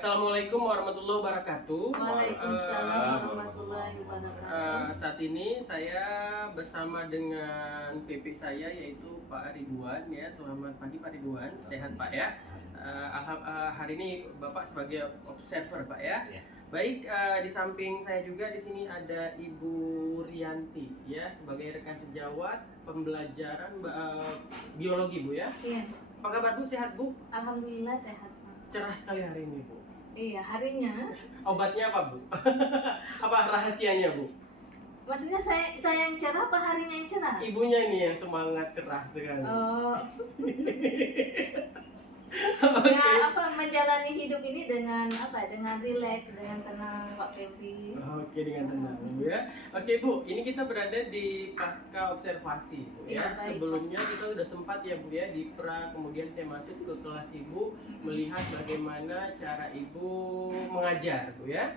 Assalamualaikum warahmatullahi wabarakatuh. Waalaikumsalam warahmatullahi wabarakatuh. Saat ini saya bersama dengan PP saya yaitu Pak Ridwan ya. Selamat pagi Pak Ridwan, sehat Pak ya. Hari ini Bapak sebagai observer Pak ya. Baik, di samping saya juga di sini ada Ibu Rianti ya sebagai rekan sejawat pembelajaran biologi Bu ya. Iya, Apa kabar Bu? Sehat Bu? alhamdulillah sehat. Cerah sekali hari ini Bu. Iya, harinya. Obatnya apa Bu? Apa rahasianya Bu? Maksudnya saya yang cerah apa harinya yang cerah? Ibunya ini yang semangat cerah sekali. Oh, Oke. ya apa menjalani hidup ini dengan apa? Dengan rileks, dengan tenang, Pak Febri. Oke, dengan tenang Bu ya. Oke Bu, ini kita berada di pasca observasi Bu ya. Iya, baik, Sebelumnya kita sudah sempat ya Bu ya di pra, kemudian saya masuk ke kelas Ibu melihat bagaimana cara Ibu mengajar Bu ya.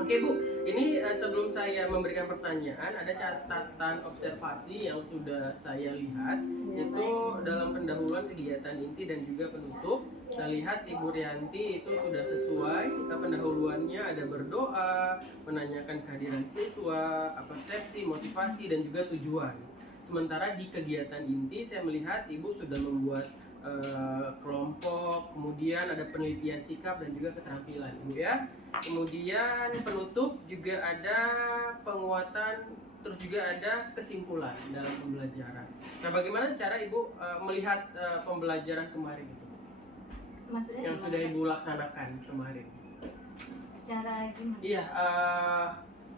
Oke Bu, ini sebelum saya memberikan pertanyaan ada catatan observasi yang sudah saya lihat Ya, itu dalam pendahuluan kegiatan inti dan juga penutup. Saya lihat Ibu Rianti itu sudah sesuai pendahuluannya, ada berdoa, menanyakan kehadiran siswa, persepsi, motivasi dan juga tujuan. Sementara di kegiatan inti saya melihat Ibu sudah membuat kelompok, kemudian ada penelitian sikap dan juga keterampilan Bu ya. Kemudian penutup juga ada penguatan, terus juga ada kesimpulan dalam pembelajaran. Nah, bagaimana cara Ibu melihat pembelajaran kemarin itu? Maksudnya Yang gimana? sudah Ibu laksanakan kemarin? Secara gimana? Iya,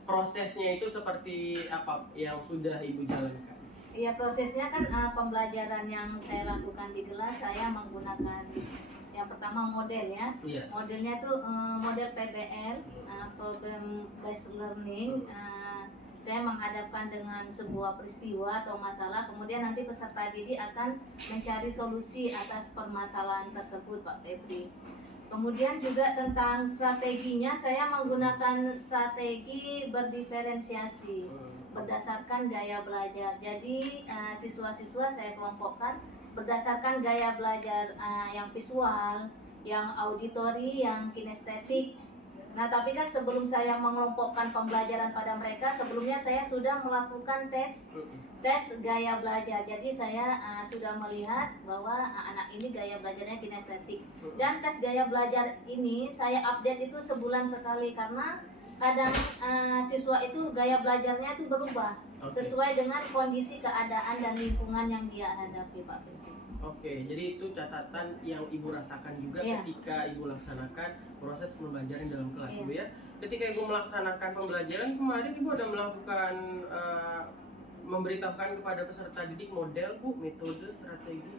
prosesnya itu seperti apa yang sudah Ibu jalankan? Iya, prosesnya kan pembelajaran yang saya lakukan di kelas, saya menggunakan yang pertama model ya. Iya. Modelnya tuh model PBL, Problem Based Learning. Saya menghadapkan dengan sebuah peristiwa atau masalah, kemudian nanti peserta didik akan mencari solusi atas permasalahan tersebut, Pak Febri. Kemudian juga tentang strateginya, saya menggunakan strategi berdiferensiasi berdasarkan gaya belajar. Jadi siswa-siswa saya kelompokkan berdasarkan gaya belajar yang visual, yang auditori, yang kinestetik. Nah, tapi kan sebelum saya mengelompokkan pembelajaran pada mereka, sebelumnya saya sudah melakukan tes gaya belajar. Jadi saya sudah melihat bahwa anak ini gaya belajarnya kinestetik. Dan tes gaya belajar ini saya update itu sebulan sekali karena kadang siswa itu gaya belajarnya itu berubah sesuai dengan kondisi keadaan dan lingkungan yang dia hadapi, Pak Febri. Oke, jadi itu catatan yang Ibu rasakan juga Iya. ketika Ibu laksanakan proses pembelajaran dalam kelas Iya. Bu ya. Ketika Ibu melaksanakan pembelajaran kemarin Ibu ada melakukan memberitahukan kepada peserta didik model Bu, metode, strategi.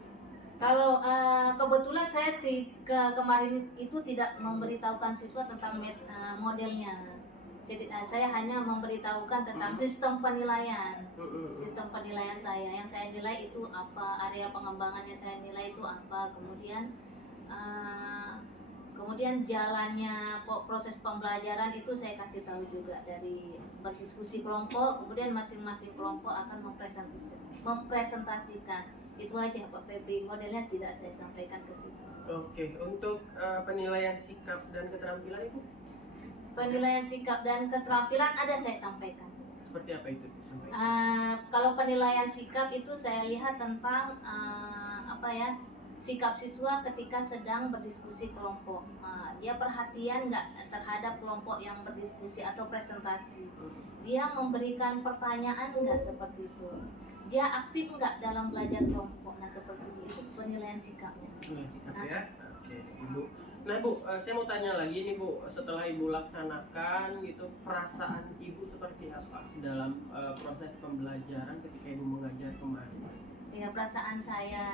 Kalau kebetulan saya kemarin itu tidak memberitahukan siswa tentang modelnya. Jadi, saya hanya memberitahukan tentang sistem penilaian. Sistem penilaian saya, yang saya nilai itu apa, area pengembangannya saya nilai itu apa, kemudian jalannya proses pembelajaran itu saya kasih tahu juga dari berdiskusi kelompok, kemudian masing-masing kelompok akan mempresentasikan. Itu aja Pak Febri, modelnya tidak saya sampaikan ke siswa. Oke, untuk penilaian sikap dan keterampilan Ibu Penilaian sikap dan keterampilan ada saya sampaikan. seperti apa itu sampaikan? Kalau penilaian sikap itu saya lihat tentang sikap siswa ketika sedang berdiskusi kelompok. Dia perhatian nggak terhadap kelompok yang berdiskusi atau presentasi. Dia memberikan pertanyaan nggak seperti itu. Dia aktif nggak dalam belajar kelompok. Nah seperti itu penilaian sikapnya. Penilaian sikap ya. Oke, Ibu. Nah Bu, saya mau tanya lagi nih Bu, setelah Ibu laksanakan gitu, perasaan Ibu seperti apa dalam proses pembelajaran ketika Ibu mengajar kemarin? Ya, perasaan saya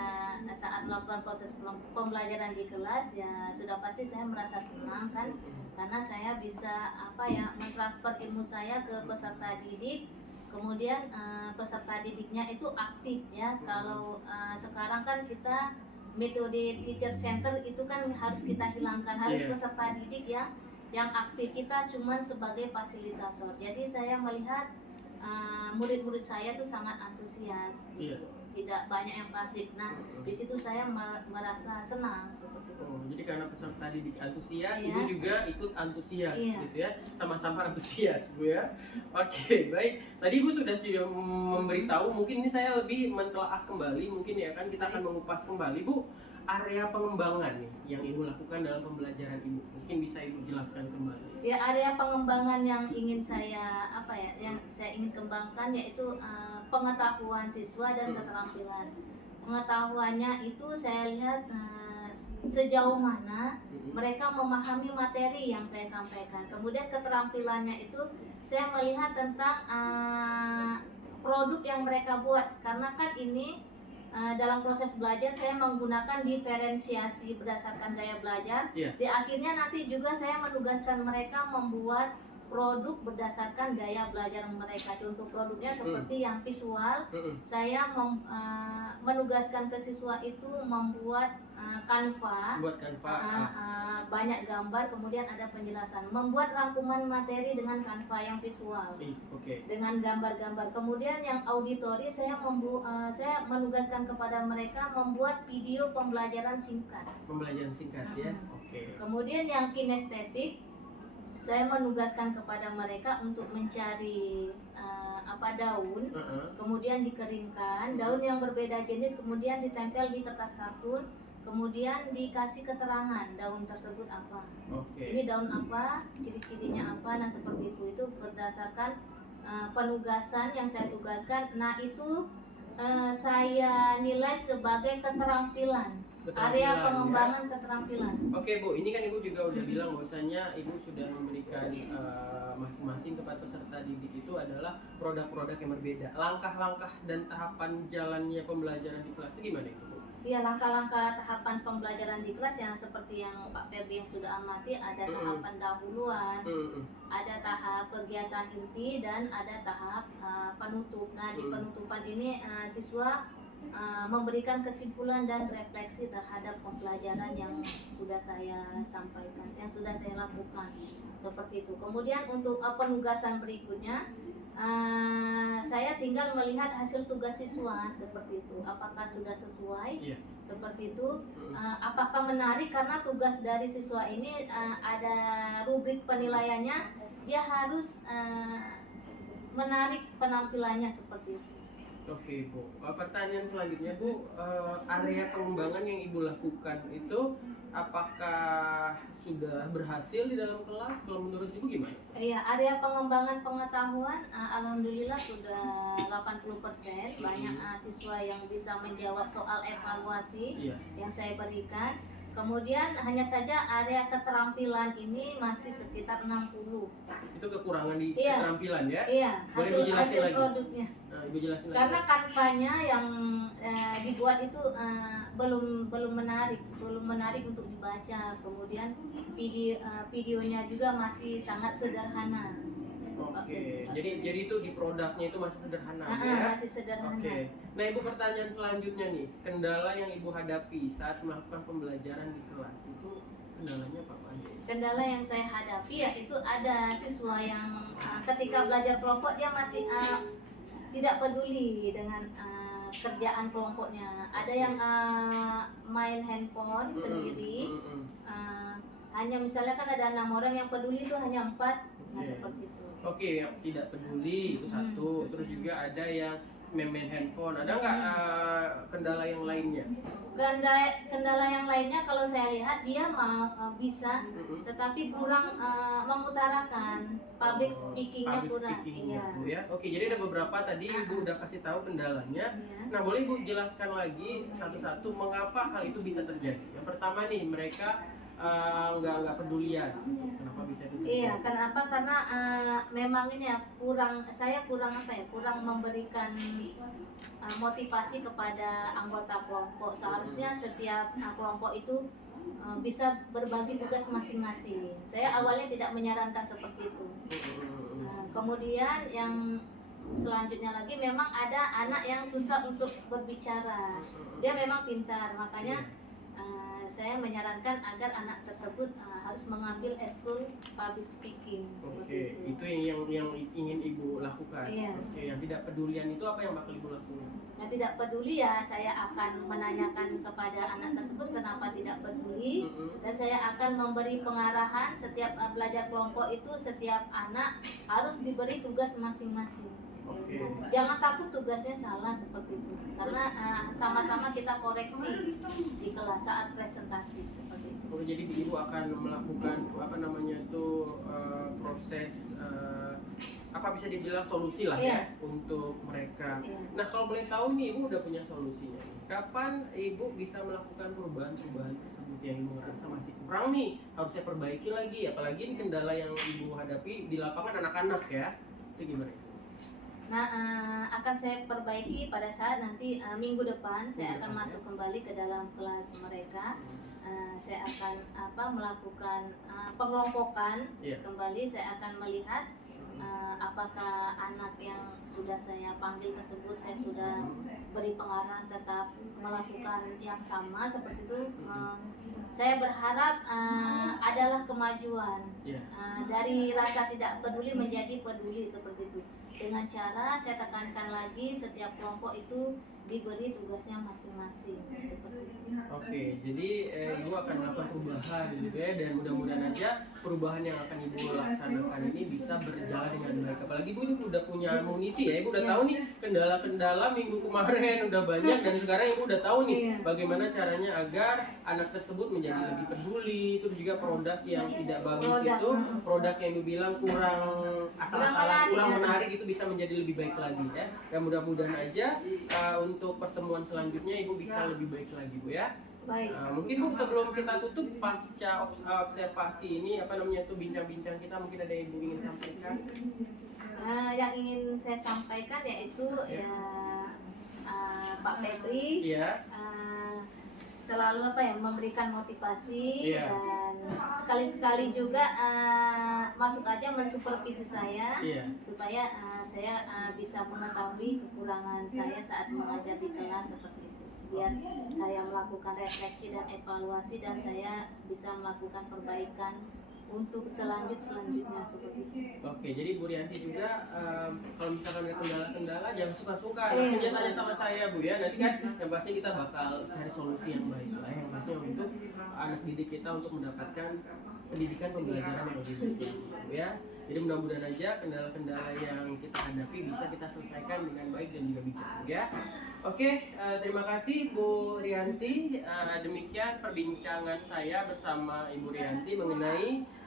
saat melakukan proses pembelajaran di kelas ya sudah pasti saya merasa senang kan, karena saya bisa mentransfer ilmu saya ke peserta didik. Kemudian peserta didiknya itu aktif ya. Kalau sekarang kan kita metode teacher center itu kan harus kita hilangkan, harus peserta didik ya yang aktif, kita cuma sebagai fasilitator. Jadi saya melihat murid-murid saya tuh sangat antusias gitu. Tidak banyak yang pasif. Nah, di situ saya merasa senang seperti itu. Oh, jadi karena peserta didik antusias, Iya. Ibu juga ikut antusias Iya. gitu ya. Sama-sama antusias, Bu ya. Oke, baik. Tadi Ibu sudah memberitahu, mungkin ini saya lebih mentelaah kembali, mungkin ya kan kita akan mengupas kembali, Bu, area pengembangan nih yang Ibu lakukan dalam pembelajaran Ibu. Mungkin bisa Ibu jelaskan kembali. Ya, area pengembangan yang ingin saya yang saya ingin kembangkan yaitu pengetahuan siswa dan keterampilan. Pengetahuannya itu saya lihat sejauh mana mereka memahami materi yang saya sampaikan. Kemudian keterampilannya itu saya melihat tentang produk yang mereka buat, karena kan ini dalam proses belajar saya menggunakan diferensiasi berdasarkan gaya belajar. Iya. Di akhirnya nanti juga saya menugaskan mereka membuat produk berdasarkan gaya belajar mereka. Contoh produknya seperti yang visual, saya menugaskan ke siswa itu membuat Canva, banyak gambar, kemudian ada penjelasan, membuat rangkuman materi dengan Canva yang visual, dengan gambar-gambar. Kemudian yang auditori saya menugaskan kepada mereka membuat video pembelajaran singkat. Ya. Kemudian yang kinestetik saya menugaskan kepada mereka untuk mencari daun, kemudian dikeringkan, daun yang berbeda jenis kemudian ditempel di kertas kartun, kemudian dikasih keterangan daun tersebut apa. Ini daun apa, ciri-cirinya apa, nah seperti itu berdasarkan penugasan yang saya tugaskan. Nah itu saya nilai sebagai keterampilan. Area pengembangan ya. Keterampilan. Oke Bu, ini kan Ibu juga udah bilang bahwasanya Ibu sudah memberikan masing-masing kepada peserta didik itu adalah produk-produk yang berbeda. Langkah-langkah dan tahapan jalannya pembelajaran di kelas itu gimana itu Bu? Ya, langkah-langkah tahapan pembelajaran di kelas yang seperti yang Pak Febri yang sudah amati, ada tahap pendahuluan, ada tahap kegiatan inti, dan ada tahap penutup. Nah di penutupan ini siswa memberikan kesimpulan dan refleksi terhadap pembelajaran yang sudah saya sampaikan, yang sudah saya lakukan, seperti itu. Kemudian untuk penugasan berikutnya, saya tinggal melihat hasil tugas siswa seperti itu, apakah sudah sesuai, seperti itu, apakah menarik, karena tugas dari siswa ini ada rubrik penilaiannya, dia harus menarik penampilannya seperti itu. Oke Bu, pertanyaan selanjutnya Bu, area pengembangan yang Ibu lakukan itu apakah sudah berhasil di dalam kelas? Kalau menurut Ibu gimana? Iya, area pengembangan pengetahuan alhamdulillah sudah 80%. Banyak siswa yang bisa menjawab soal evaluasi yang saya berikan. Kemudian hanya saja area keterampilan ini masih sekitar 60. Itu kekurangan di keterampilan ya? Iya, hasil lagi produknya. Nah, Ibu jelasin karena Canva-nya yang dibuat itu belum menarik untuk dibaca. Kemudian videonya juga masih sangat sederhana. Oke. Jadi itu di produknya itu masih sederhana ya? Masih sederhana. Oke. Nah Ibu, pertanyaan selanjutnya nih, kendala yang Ibu hadapi saat melakukan pembelajaran di kelas itu kendalanya apa aja? Kendala yang saya hadapi yaitu ada siswa yang ketika belajar kelompok dia masih tidak peduli dengan kerjaan kelompoknya. Ada yang main handphone sendiri. Hanya misalnya kan ada 6 orang, yang peduli itu hanya 4. Nah seperti itu. Oke, yang tidak peduli itu satu. Terus juga ada yang main handphone. Ada nggak kendala yang lainnya? Kendala yang lainnya kalau saya lihat dia bisa, tetapi kurang mengutarakan, public speakingnya kurang. Ya. Oke, jadi ada beberapa tadi Ibu udah kasih tahu kendalanya. Nah, boleh Ibu jelaskan lagi satu-satu mengapa hal itu bisa terjadi? Yang pertama nih, mereka nggak pedulian. Kenapa bisa itu terjadi? Iya, kenapa? Karena memang ini saya kurang memberikan motivasi kepada anggota kelompok. Seharusnya setiap kelompok itu bisa berbagi tugas masing-masing. Saya awalnya tidak menyarankan seperti itu. Kemudian yang selanjutnya lagi, memang ada anak yang susah untuk berbicara. Dia memang pintar, makanya saya menyarankan agar anak tersebut harus mengambil ekskul public speaking. Oke, itu yang ingin ibu lakukan. Iya. Oke, yang tidak pedulian itu apa yang bakal ibu lakukan? Yang tidak peduli ya saya akan menanyakan kepada anak tersebut kenapa tidak peduli, dan saya akan memberi pengarahan setiap belajar kelompok itu setiap anak harus diberi tugas masing-masing. Oke. Jangan takut tugasnya salah seperti itu, karena sama-sama kita koreksi di kelas saat presentasi seperti itu. Oh, jadi ibu akan melakukan apa namanya itu proses apa bisa dibilang solusi lah ya untuk mereka. Iya. Nah, kalau boleh tahu nih ibu udah punya solusinya. Kapan ibu bisa melakukan perubahan-perubahan tersebut yang ibu merasa masih kurang nih, harus saya perbaiki lagi, apalagi ini kendala yang ibu hadapi di lapangan anak-anak ya. Itu gimana? Nah, akan saya perbaiki pada saat nanti minggu depan saya akan masuk kembali ke dalam kelas mereka. Saya akan melakukan pengelompokan kembali. Saya akan melihat apakah anak yang sudah saya panggil tersebut saya sudah beri pengarahan tetap melakukan yang sama seperti itu. Saya berharap adalah kemajuan dari rasa tidak peduli menjadi peduli seperti itu. Dengan cara saya tekankan lagi setiap kelompok itu diberi tugasnya masing-masing seperti itu. Oke, jadi ibu akan melakukan perubahan gitu ya, dan mudah-mudahan aja perubahan yang akan ibu laksanakan ini bisa berjalan dengan baik. Apalagi ibu ini udah punya amunisi ya, ibu udah tahu nih kendala-kendala minggu kemarin udah banyak, dan sekarang ibu udah tahu nih bagaimana caranya agar anak tersebut menjadi lebih peduli. Terus juga produk yang tidak bagus itu, produk yang ibu bilang kurang asal-asalan, kurang menarik itu bisa menjadi lebih baik lagi ya. Dan mudah-mudahan aja untuk pertemuan selanjutnya ibu bisa lebih baik lagi bu ya. Baik. Mungkin bu sebelum kita tutup pasca observasi ini apa namanya itu bincang-bincang kita, mungkin ada yang ibu ingin sampaikan? Yang ingin saya sampaikan yaitu Pak Febri selalu memberikan motivasi dan sekali-sekali juga masuk aja mensupervisi saya supaya saya bisa mengetahui kekurangan saya saat mengajar di kelas seperti itu, biar saya melakukan refleksi dan evaluasi dan saya bisa melakukan perbaikan untuk selanjutnya seperti itu. Oke, jadi Bu Rianti juga kalau misalkan ada kendala-kendala jangan sungkan-sungkan, langsung aja tanya sama saya Bu ya. Nanti kan yang pasti kita bakal cari solusi yang baik lah, yang pasti untuk anak didik kita untuk mendapatkan pendidikan pembelajaran yang lebih baik Bu ya. Jadi mudah-mudahan aja kendala-kendala yang kita hadapi bisa kita selesaikan dengan baik dan juga bijak Bu ya. Oke, terima kasih Bu Rianti. Demikian perbincangan saya bersama Ibu Rianti mengenai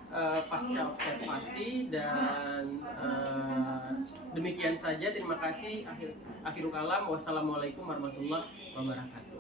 pasca observasi, dan demikian saja. Terima kasih. Akhirul kalam. Wassalamualaikum warahmatullahi wabarakatuh.